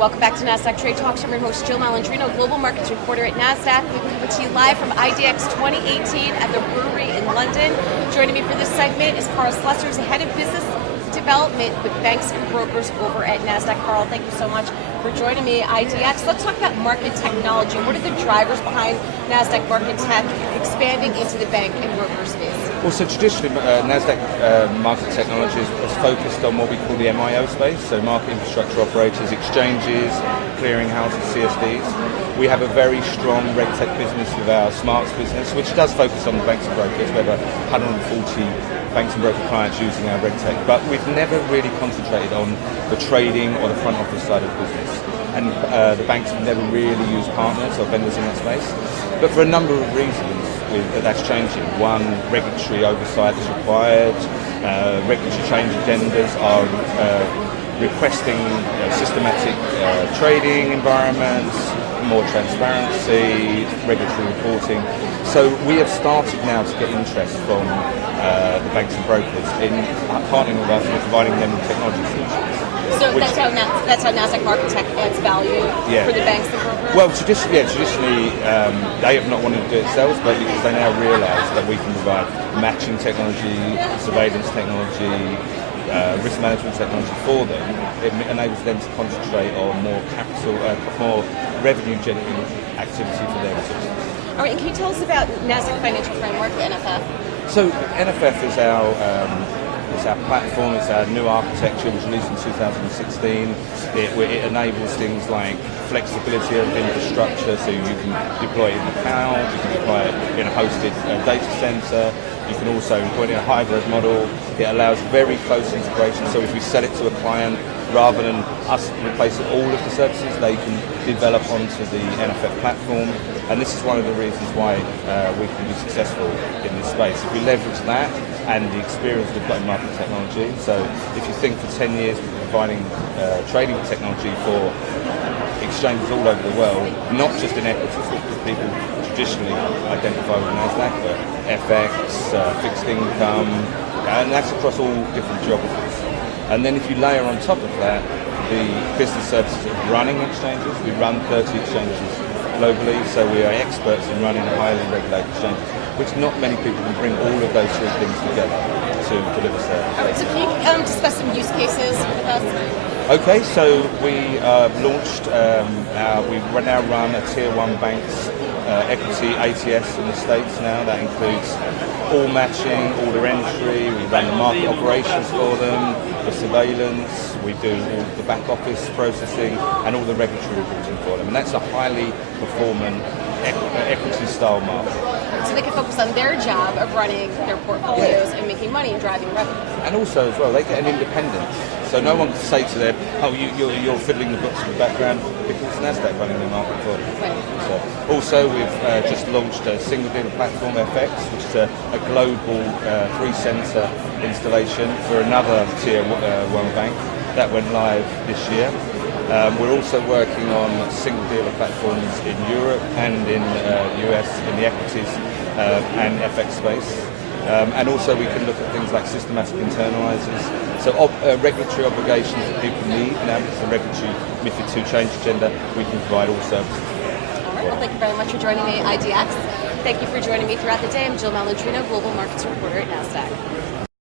Welcome back to Nasdaq Trade Talks. I'm your host, Jill Malandrino, Global Markets Reporter at Nasdaq. We're coming to you live from IDX 2018 at the Brewery in London. Joining me for this segment is Carl Slesser, who's the Head of Business Development with Banks and Brokers over at Nasdaq. Carl, thank you so much for joining me at IDX. Let's talk about market technology. What are the drivers behind Nasdaq Market Tech expanding into the bank and broker space? Well, so traditionally, Nasdaq Market Technologies was focused on what we call the MIO space, so market infrastructure operators, exchanges, clearinghouses, CSDs. We have a very strong RegTech business with our Smarts business, which does focus on the banks and brokers. We have 140 banks and broker clients using our RegTech, but we've never really concentrated on the trading or the front office side of the business. And the banks have never really used partners or vendors in that space. But for a number of reasons, that's changing. One, regulatory oversight is required. Regulatory change agendas are requesting systematic trading environments, more transparency, regulatory reporting. So we have started now to get interest from the banks and brokers in partnering with us and providing them with technology solutions. So that's how Nasdaq Market Tech adds value for the banks and brokers? Well, traditionally they have not wanted to do it themselves, but because they now realise that we can provide matching technology, surveillance technology, risk management technology for them, it enables them to concentrate on more capital, more revenue-generating activity for their resources. All right, and can you tell us about Nasdaq Financial Framework, the NFF? So NFF is our platform, it's our new architecture, which was released in 2016. It enables things like flexibility of infrastructure, so you can deploy it in the cloud, you can deploy it in a hosted data center, you can also employ it in a hybrid model. It allows very close integration, so if we sell it to a client, rather than us replacing all of the services, they can develop onto the NFF platform. And this is one of the reasons why we can be successful in this space. If we leverage that and the experience we've got in market technology, so if you think for 10 years we've been providing trading technology for exchanges all over the world, not just in equities, because people traditionally identify with Nasdaq, but FX, fixed income, and that's across all different geographies. And then if you layer on top of that the business services of running exchanges, we run 30 exchanges globally, so we are experts in running highly regulated exchanges, which not many people can bring all of those three things together to deliver service. All right, so can you discuss some use cases with us? Okay, so we launched, we now run a Tier 1 bank's equity ATS in the States now. That includes all matching, order entry, we run the market operations for them, the surveillance, we do all the back office processing and all the regulatory reporting for them. And that's a highly performant equity style market. So they can focus on their job of running their portfolios and making money and driving revenue. And also as well, they get an independence. So no one can say to them, oh, you're fiddling the books in the background, because it's Nasdaq running the market for them. Right. So, also, we've just launched a single dealer platform, FX, which is a global 3-center installation for another Tier 1 bank. That went live this year. We're also working on single dealer platforms in Europe and in US in the equities and FX space. And also we can look at things like systematic internalizers. So regulatory obligations that people need now because the regulatory MiFID II change agenda, we can provide all services. All right, well thank you very much for joining me at IDX. Thank you for joining me throughout the day. I'm Jill Malandrino, Global Markets Reporter at Nasdaq.